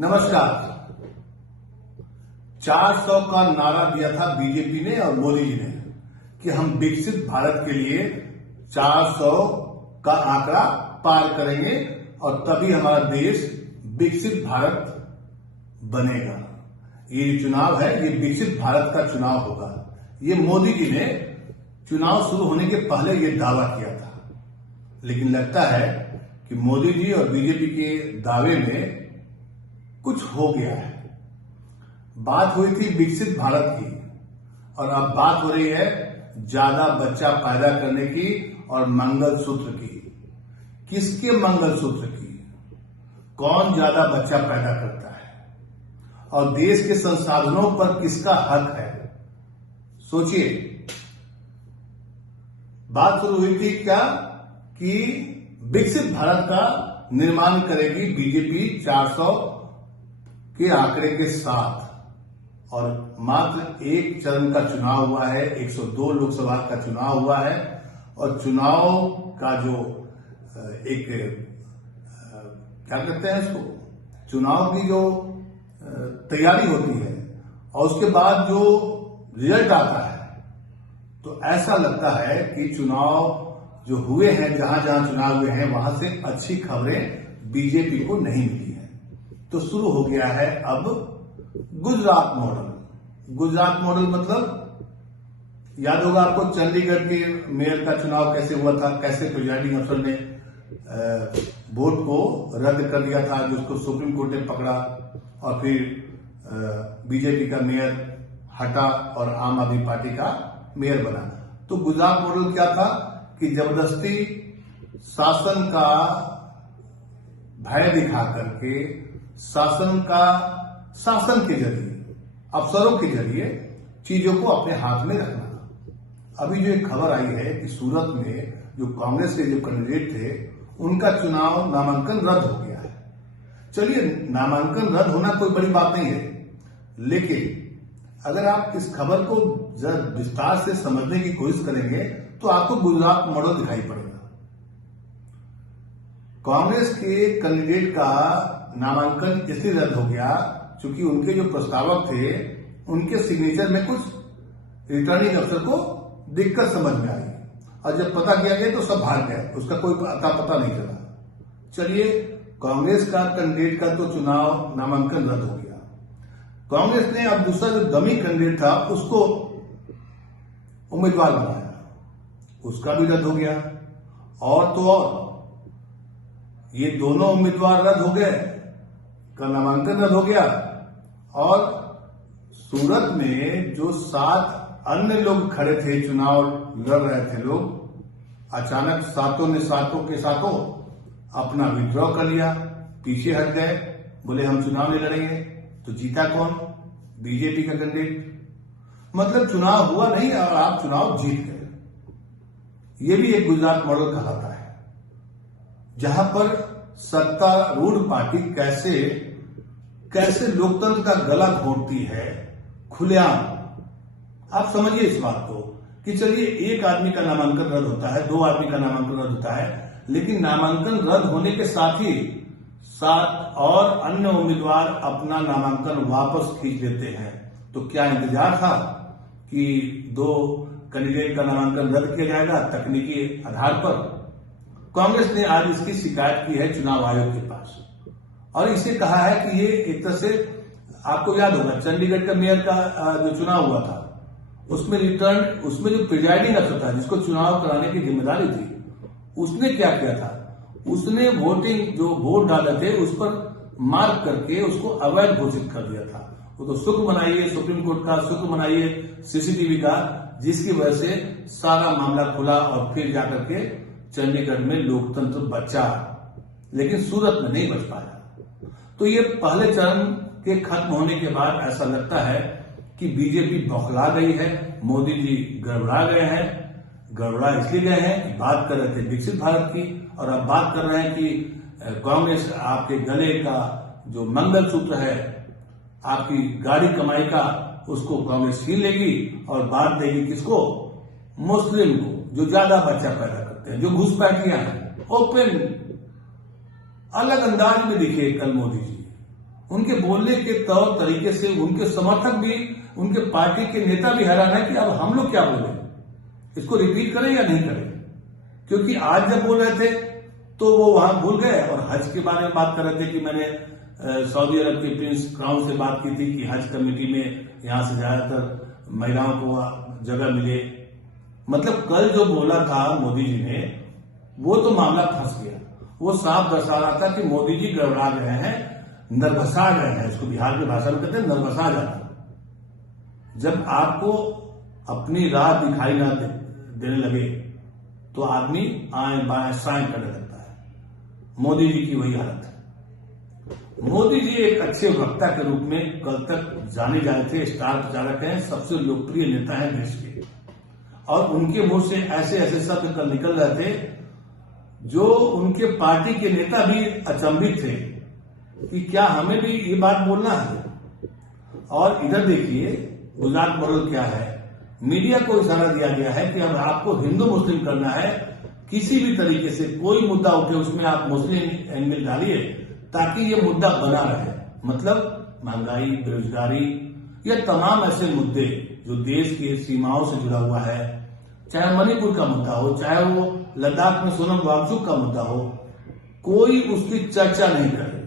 नमस्कार। 400 का नारा दिया था बीजेपी ने और मोदी जी ने कि हम विकसित भारत के लिए 400 का आंकड़ा पार करेंगे और तभी हमारा देश विकसित भारत बनेगा। ये चुनाव है, ये विकसित भारत का चुनाव होगा। ये मोदी जी ने चुनाव शुरू होने के पहले ये दावा किया था, लेकिन लगता है कि मोदी जी और बीजेपी के दावे में कुछ हो गया है। बात हुई थी विकसित भारत की और अब बात हो रही है ज्यादा बच्चा पैदा करने की और मंगलसूत्र की। किसके मंगलसूत्र की? कौन ज्यादा बच्चा पैदा करता है और देश के संसाधनों पर किसका हक है? सोचिए, बात शुरू हुई थी क्या कि विकसित भारत का निर्माण करेगी बीजेपी 400 के आंकड़े के साथ, और मात्र एक चरण का चुनाव हुआ है, 102 लोकसभा का चुनाव हुआ है और चुनाव का जो एक क्या कहते हैं इसको, चुनाव की जो तैयारी होती है और उसके बाद जो रिजल्ट आता है, तो ऐसा लगता है कि चुनाव जो हुए हैं, जहां जहां चुनाव हुए हैं, वहां से अच्छी खबरें बीजेपी को नहीं मिली है। तो शुरू हो गया है अब गुजरात मॉडल। गुजरात मॉडल मतलब याद होगा आपको, चंडीगढ़ के मेयर का चुनाव कैसे हुआ था, कैसे प्रिजाइडिंग अफसर ने वोट को रद्द कर दिया था, जिसको सुप्रीम कोर्ट ने पकड़ा और फिर बीजेपी का मेयर हटा और आम आदमी पार्टी का मेयर बना। तो गुजरात मॉडल क्या था कि जबरदस्ती शासन का भय दिखा करके, शासन के जरिए, अफसरों के जरिए चीजों को अपने हाथ में रखना। अभी जो एक खबर आई है कि सूरत में जो कांग्रेस के जो कैंडिडेट थे, उनका चुनाव नामांकन रद्द हो गया है। चलिए, नामांकन रद्द होना कोई बड़ी बात नहीं है, लेकिन अगर आप इस खबर को जरा विस्तार से समझने की कोशिश करेंगे तो आपको गुजरात मॉडल दिखाई पड़ेगा। कांग्रेस के कैंडिडेट का नामांकन इसलिए रद्द हो गया क्योंकि उनके जो प्रस्तावक थे, उनके सिग्नेचर में कुछ रिटर्निंग अफसर को दिक्कत समझ में आई और जब पता किया गया तो सब भाग गए, उसका कोई अता पता नहीं चला। चलिए, कांग्रेस का कैंडिडेट का तो चुनाव नामांकन रद्द हो गया। कांग्रेस ने अब दूसरा जो डमी कैंडिडेट था उसको उम्मीदवार बनाया, उसका भी रद्द हो गया। और तो और ये दोनों उम्मीदवार रद्द हो गए, का नामांकन रद्द हो गया और सूरत में जो 7 अन्य लोग खड़े थे, चुनाव लड़ रहे थे लोग, अचानक सातों के सातों अपना विड्रॉ कर लिया, पीछे हट गए, बोले हम चुनाव नहीं लड़ेंगे। तो जीता कौन? बीजेपी का कैंडिडेट। मतलब चुनाव हुआ नहीं और आप चुनाव जीत गए। ये भी एक गुजरात मॉडल कहलाता है, जहां पर सत्तारूढ़ पार्टी कैसे लोकतंत्र का गला घोंटती है खुलेआम। आप समझिए इस बात को कि चलिए, एक आदमी का नामांकन रद्द होता है, 2 आदमी का नामांकन रद्द होता है, लेकिन नामांकन रद्द होने के साथ ही 7 और अन्य उम्मीदवार अपना नामांकन वापस खींच लेते हैं। तो क्या इंतजार था कि 2 कैंडिडेट का नामांकन रद्द किया जाएगा तकनीकी आधार पर? कांग्रेस ने आज इसकी शिकायत की है चुनाव आयोग के पास और इसे कहा है कि ये एक तरह से, आपको याद होगा चंडीगढ़ का मेयर का जो चुनाव हुआ था, उसमें जो प्रिजाइडिंग अफसर था, जिसको चुनाव कराने की जिम्मेदारी थी, उसने क्या किया था? उसने जो वोट डाले थे उस पर मार्क करके उसको अवैध घोषित कर दिया था। वो तो शुक्र मनाइए सुप्रीम कोर्ट का, शुक्र मनाइए सीसीटीवी का, जिसकी वजह से सारा मामला खुला और फिर जाकर के चंडीगढ़ में लोकतंत्र बचा, लेकिन सूरत में नहीं बच पाया। तो ये पहले चरण के खत्म होने के बाद ऐसा लगता है कि बीजेपी बौखला गई है, मोदी जी गड़बड़ा गए हैं। गड़बड़ा इसलिए गए हैं कि बात कर रहे थे विकसित भारत की और अब बात कर रहे हैं कि कांग्रेस आपके गले का जो मंगलसूत्र है, आपकी गाड़ी कमाई का, उसको कांग्रेस छीन लेगी और बात देगी किसको? मुस्लिम को, जो ज्यादा बच्चा पैदा करते हैं, जो घुसपैठियां हैं। ओपन अलग अंदाज में दिखे कल मोदी जी, उनके बोलने के तौर तरीके से उनके समर्थक भी, उनके पार्टी के नेता भी हैरान है कि अब हम लोग क्या बोले, इसको रिपीट करें या नहीं करें। क्योंकि आज जब बोल रहे थे तो वो वहां भूल गए और हज के बारे में बात कर रहे थे कि मैंने सऊदी अरब के प्रिंस क्राउन से बात की थी कि हज कमेटी में यहां से ज्यादातर महिलाओं को जगह मिले। मतलब कल जो बोला था मोदी जी ने, वो तो मामला फंस गया। वो साफ दर्शा रहा था कि मोदी जी गड़बड़ा गए हैं, नरभसा गए हैं। इसको बिहार की भाषा में कहते हैं नरभसा जाना। जब आपको अपनी राह दिखाई ना देने लगे तो आदमी आए बाएं साएं करने लगता है। मोदी जी की वही हालत है। मोदी जी एक अच्छे वक्ता के रूप में कल तक जाने जाए थे, स्टार प्रचारक हैं, सबसे लोकप्रिय नेता हैं देश के, और उनके मुंह से ऐसे ऐसे शब्द कल निकल रहे थे जो उनके पार्टी के नेता भी अचंभित थे कि क्या हमें भी ये बात बोलना है। और इधर देखिए गुजरात मॉडल क्या है, मीडिया को इशारा दिया गया है कि अब आपको हिंदू मुस्लिम करना है, किसी भी तरीके से कोई मुद्दा उठे उसमें आप मुस्लिम एंगल डालिए ताकि ये मुद्दा बना रहे। मतलब महंगाई, बेरोजगारी, या तमाम ऐसे मुद्दे जो देश की सीमाओं से जुड़ा हुआ है, चाहे मणिपुर का मुद्दा हो, चाहे वो लद्दाख में सोनम वांगचुक का मुद्दा हो, कोई उसकी चर्चा नहीं करे।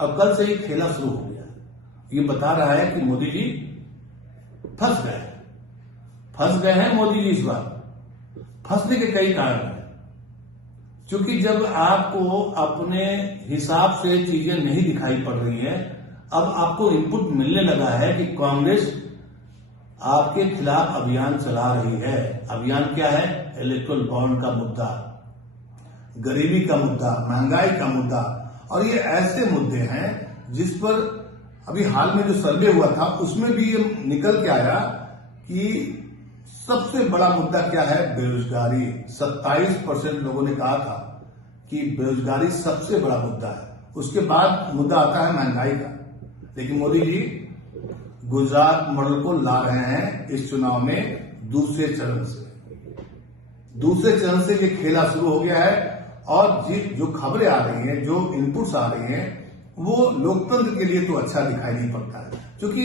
अब कल से ही खेला शुरू हो गया। ये बता रहा है कि मोदी जी फंस गए हैं। मोदी जी इस बार फंसने के कई कारण हैं। क्योंकि जब आपको अपने हिसाब से चीजें नहीं दिखाई पड़ रही है, अब आपको इनपुट मिलने लगा है कि कांग्रेस आपके खिलाफ अभियान चला रही है। अभियान क्या है? इलेक्ट्रल बॉन्ड का मुद्दा, गरीबी का मुद्दा, महंगाई का मुद्दा। और ये ऐसे मुद्दे हैं जिस पर अभी हाल में जो सर्वे हुआ था उसमें भी ये निकल के आया कि सबसे बड़ा मुद्दा क्या है? बेरोजगारी। 27% लोगों ने कहा था कि बेरोजगारी सबसे बड़ा मुद्दा है। उसके बाद मुद्दा आता है महंगाई का। लेकिन मोदी जी गुजरात मॉडल को ला रहे हैं इस चुनाव में दूसरे चरण से ये खेला शुरू हो गया है। और जो खबरें आ रही हैं, जो इनपुट्स आ रही हैं, वो लोकतंत्र के लिए तो अच्छा दिखाई नहीं पड़ता है। क्योंकि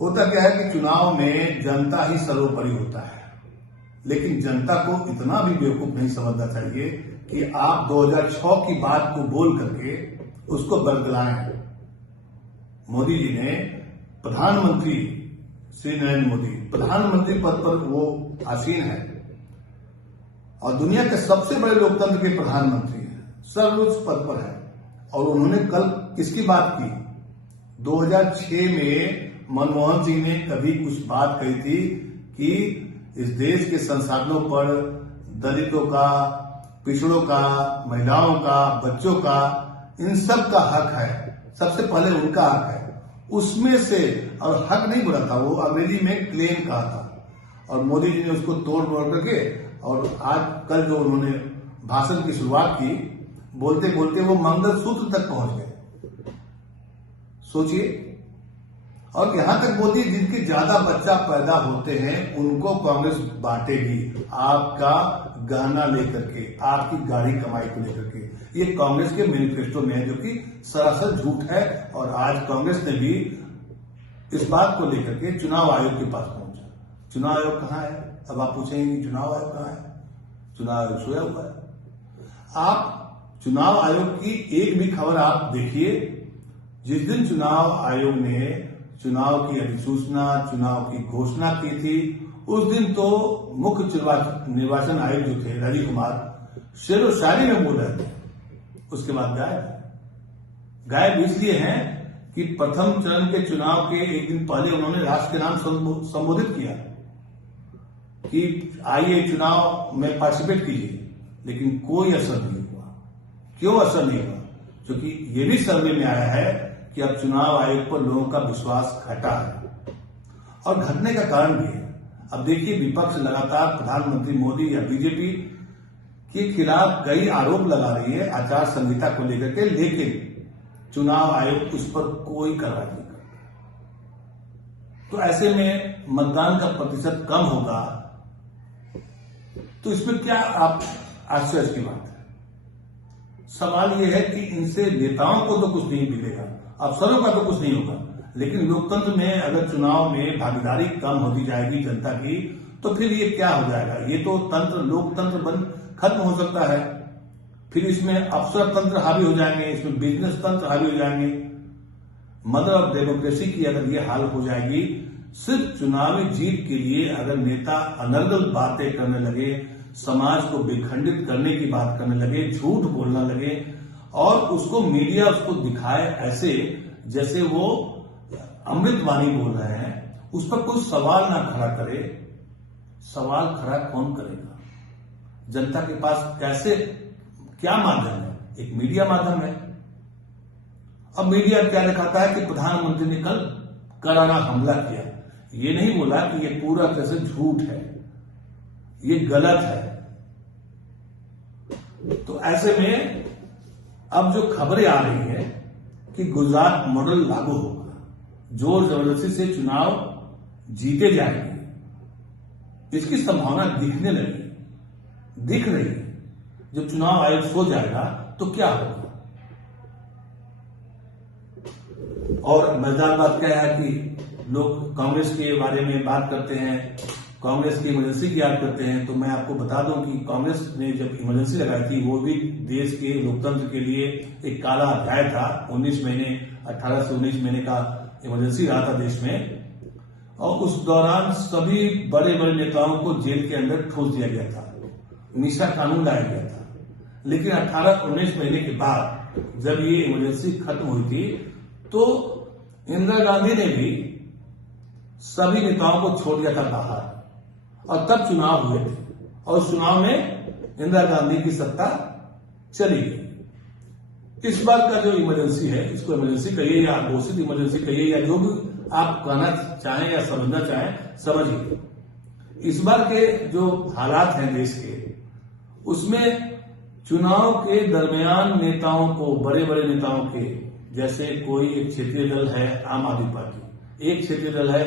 होता क्या है कि चुनाव में जनता ही सर्वोपरि होता है। लेकिन जनता को इतना भी बेवकूफ नहीं समझना चाहिए कि आप 2006 की बात को बोल करके उसको बरगलाएं। मोदी जी ने प्रधानमंत्री, श्री नरेंद्र मोदी प्रधानमंत्री पद पर वो आसीन है और दुनिया के सबसे बड़े लोकतंत्र के प्रधानमंत्री हैं, सर्वोच्च पद पर है। और उन्होंने कल किसकी बात की? 2006 में मनमोहन सिंह ने कभी कुछ बात कही थी कि इस देश के संसाधनों पर दलितों का, पिछड़ों का, महिलाओं का, बच्चों का, इन सब का हक है। सबसे पहले उनका हक है। उसमें से, और हक नहीं बोला था, वो अंग्रेजी में क्लेम कहा था। और मोदी जी ने उसको तोड़ मोड़ करके, और आज कल जो उन्होंने भाषण की शुरुआत की, बोलते बोलते वो मंगलसूत्र तक पहुंच गए। सोचिए। और यहां तक बोलती, जिनके ज्यादा बच्चा पैदा होते हैं उनको कांग्रेस बांटेगी, आपका गहना लेकर के, आपकी गाड़ी कमाई को लेकर के। ये कांग्रेस के मैनिफेस्टो में है, जो कि सरासर झूठ है। और आज कांग्रेस ने भी इस बात को लेकर के चुनाव आयोग के पास पहुंचा। चुनाव आयोग कहां है? अब आप पूछेंगे कि चुनाव आयोग कहां है? चुनाव आयोग सोया हुआ है। आप चुनाव आयोग की एक भी खबर आप देखिए। जिस दिन चुनाव आयोग ने चुनाव की अधिसूचना, चुनाव की घोषणा की थी, उस दिन तो मुख्य निर्वाचन आयोग जो थे राजीव कुमार, शेरो शायरी में बोल रहे थे। उसके बाद गायब इसलिए हैं कि प्रथम चरण के चुनाव के एक दिन पहले उन्होंने राष्ट्र के नाम संबोधित किया कि आइए चुनाव में पार्टिसिपेट कीजिए, लेकिन कोई असर नहीं हुआ। क्यों असर नहीं हुआ? क्योंकि ये भी सर्वे में आया है कि अब चुनाव आयोग पर लोगों का विश्वास घटा है। और घटने का कारण भी है। अब देखिए, विपक्ष लगातार प्रधानमंत्री मोदी या बीजेपी के खिलाफ कई आरोप लगा रही है आचार संहिता को लेकर के, लेकिन चुनाव आयोग उस पर कोई कार्रवाई नहीं करता। तो ऐसे में मतदान का प्रतिशत कम होगा, तो इसमें क्या आप आश्चर्य की बात है? सवाल यह है कि इनसे नेताओं को तो कुछ नहीं मिलेगा, अफसरों का तो कुछ नहीं होगा, लेकिन लोकतंत्र में अगर चुनाव में भागीदारी कम होती जाएगी जनता की, तो फिर ये क्या हो जाएगा? ये तो तंत्र, लोकतंत्र खत्म हो सकता है। फिर इसमें अफसर तंत्र हावी हो जाएंगे, इसमें बिजनेस तंत्र हावी हो जाएंगे। मदर ऑफ डेमोक्रेसी की अगर ये हाल हो जाएगी, सिर्फ चुनावी जीत के लिए अगर नेता अनर्गल बातें करने लगे, समाज को विखंडित करने की बात करने लगे, झूठ बोलना लगे और उसको मीडिया उसको दिखाए ऐसे जैसे वो अमृतवाणी बोल रहे हैं, उस पर कोई सवाल ना खड़ा करे, सवाल खड़ा कौन करेगा? जनता के पास कैसे, क्या माध्यम है? एक मीडिया माध्यम है। अब मीडिया क्या दिखाता है कि प्रधानमंत्री ने कल करारा हमला किया, ये नहीं बोला कि ये पूरा तरह से झूठ है, ये गलत है। तो ऐसे में अब जो खबरें आ रही है कि गुजरात मॉडल लागू होगा, जोर जबरदस्ती से चुनाव जीते जाएंगे, इसकी संभावना दिख रही है। जब चुनाव आयोग सो जाएगा तो क्या होगा? और मजेदार बात क्या है कि लोग कांग्रेस के बारे में बात करते हैं, कांग्रेस की इमरजेंसी की याद करते हैं, तो मैं आपको बता दूं कि कांग्रेस ने जब इमरजेंसी लगाई थी, वो भी देश के लोकतंत्र के लिए एक काला अध्याय था। 19 महीने, 18 से 19 महीने का इमरजेंसी रहा था देश में, और उस दौरान सभी बड़े बड़े नेताओं को जेल के अंदर ठूस दिया गया था, निशा कानून लाया गया था। लेकिन 18-19 महीने के बाद जब ये इमरजेंसी खत्म हुई थी, तो इंदिरा गांधी ने भी सभी नेताओं को छोड़ दिया था बाहर, और तब चुनाव हुए थे, और उस चुनाव में इंदिरा गांधी की सत्ता चली गई। इस बार का जो इमरजेंसी है, इसको इमरजेंसी कहिए या घोषित इमरजेंसी कहिए, या जो भी आप कहना चाहें या समझना चाहें, समझिए। इस बार के जो हालात हैं देश के, उसमें चुनाव के दरमियान नेताओं को, बड़े बड़े नेताओं के, जैसे कोई एक क्षेत्रीय दल है आम आदमी पार्टी, एक क्षेत्रीय दल है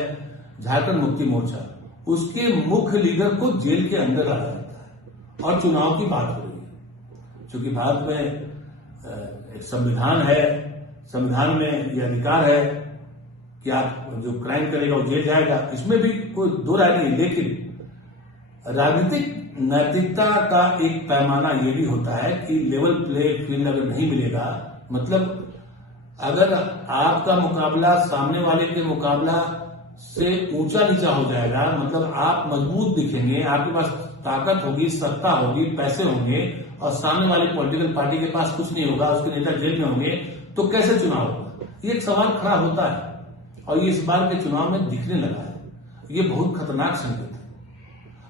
झारखंड मुक्ति मोर्चा, उसके मुख्य लीडर को जेल के अंदर लाया जाता है और चुनाव की बात हो रही है। क्योंकि भारत में एक संविधान है, संविधान में यह अधिकार है कि आप जो क्राइम करेगा वो जेल जाएगा, इसमें भी कोई दो राय नहीं। लेकिन राजनीतिक नैतिकता का एक पैमाना ये भी होता है कि लेवल प्ले फील्ड अगर नहीं मिलेगा, मतलब अगर आपका मुकाबला सामने वाले के मुकाबला से ऊंचा नीचा हो जाएगा, मतलब आप मजबूत दिखेंगे, आपके पास ताकत होगी, सत्ता होगी, पैसे होंगे, और सामने वाली पॉलिटिकल पार्टी के पास कुछ नहीं होगा, उसके नेता जेल में होंगे, तो कैसे चुनाव होगा? ये एक सवाल खड़ा होता है, और ये इस बार के चुनाव में दिखने लगा है। ये बहुत खतरनाक संकेत है,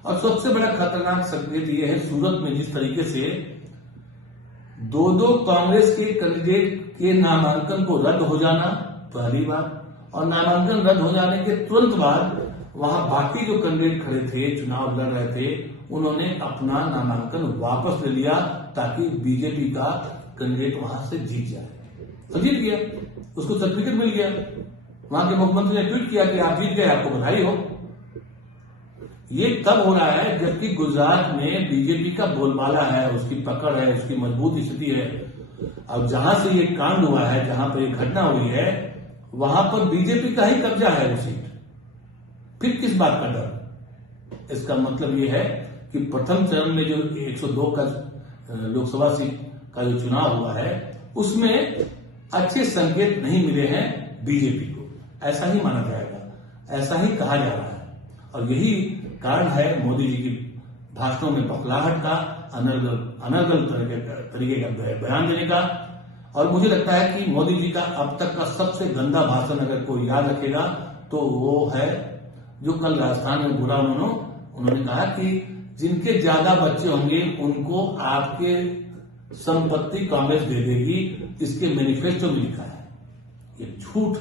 और सबसे बड़ा खतरनाक संकेत ये है सूरत में जिस तरीके से दो कांग्रेस के कैंडिडेट के नामांकन को रद्द हो जाना पहली बार, और नामांकन रद्द हो जाने के तुरंत बाद वहां बाकी जो कैंडिडेट खड़े थे, चुनाव लड़ रहे थे, उन्होंने अपना नामांकन वापस ले लिया ताकि बीजेपी का कैंडिडेट वहां से जीत जाए। तो जीत गया, उसको सर्टिफिकेट मिल गया। वहां के मुख्यमंत्री ने ट्वीट किया कि आप जीत गए, आपको बधाई हो। ये तब हो रहा है जबकि गुजरात में बीजेपी का बोलबाला है, उसकी पकड़ है, उसकी मजबूत स्थिति है। अब जहां से ये कांड हुआ है, जहां पर ये घटना हुई है, वहां पर बीजेपी का ही कब्जा है वो सीट। फिर किस बात का डर? इसका मतलब ये है कि प्रथम चरण में जो 102 का लोकसभा सीट का जो चुनाव हुआ है, उसमें अच्छे संकेत नहीं मिले हैं बीजेपी को, ऐसा ही माना जाएगा, ऐसा ही कहा जा रहा है। और यही कारण है मोदी जी की भाषणों में बौखलाहट का, अनर्गल तरीके का बयान देने का। और मुझे लगता है कि मोदी जी का अब तक का सबसे गंदा भाषण अगर कोई याद रखेगा तो वो है जो कल राजस्थान में बुरा उन्होंने कहा कि जिनके ज्यादा बच्चे होंगे उनको आपके संपत्ति कांग्रेस दे देगी, इसके मैनिफेस्टो में लिखा है। ये झूठ,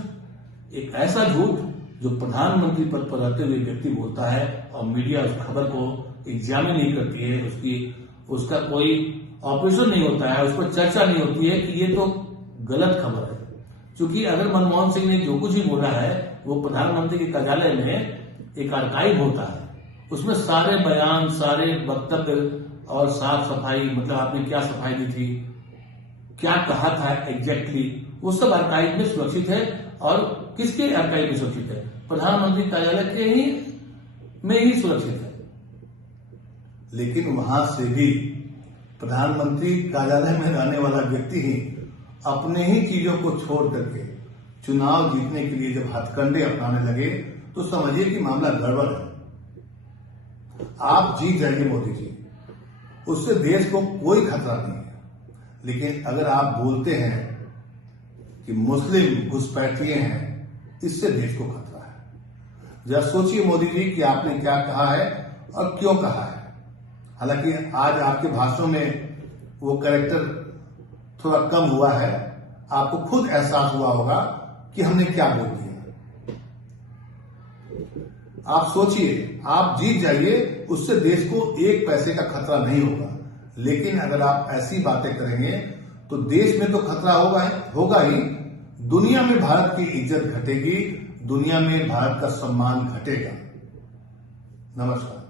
एक ऐसा झूठ जो प्रधानमंत्री पद पर रहते हुए व्यक्ति बोलता है, और मीडिया उस खबर को एग्जामिन नहीं करती है, उसका कोई ऑपरेशन नहीं होता है, उस पर चर्चा नहीं होती है कि ये तो गलत खबर है। क्योंकि अगर मनमोहन सिंह ने जो कुछ भी बोला है, वो प्रधानमंत्री के कार्यालय में एक आर्काइव होता है, उसमें सारे बयान, सारे वक्तव्य और साफ सफाई, मतलब आपने क्या सफाई दी थी, क्या कहा था एग्जैक्टली, वो सब आर्काइव में सुरक्षित है। और किसके आर्काइव में सुरक्षित है? प्रधानमंत्री कार्यालय के ही में ही सुरक्षित है। लेकिन वहां से भी प्रधानमंत्री कार्यालय में रहने वाला व्यक्ति ही अपने ही चीजों को छोड़ करके चुनाव जीतने के लिए जब हथकंडे अपनाने लगे तो समझिए कि मामला गड़बड़ है। आप जीत जाएंगे मोदी जी, उससे देश को कोई खतरा नहीं है। लेकिन अगर आप बोलते हैं कि मुस्लिम घुसपैठिए हैं, इससे देश को खतरा है। जरा सोचिए मोदी जी कि आपने क्या कहा है और क्यों कहा है। हालांकि आज आपके भाषणों में वो कैरेक्टर थोड़ा कम हुआ है, आपको खुद एहसास हुआ होगा कि हमने क्या बोल दिया। आप सोचिए, आप जीत जाइए, उससे देश को एक पैसे का खतरा नहीं होगा। लेकिन अगर आप ऐसी बातें करेंगे तो देश में तो खतरा होगा ही, दुनिया में भारत की इज्जत घटेगी, दुनिया में भारत का सम्मान घटेगा। नमस्कार।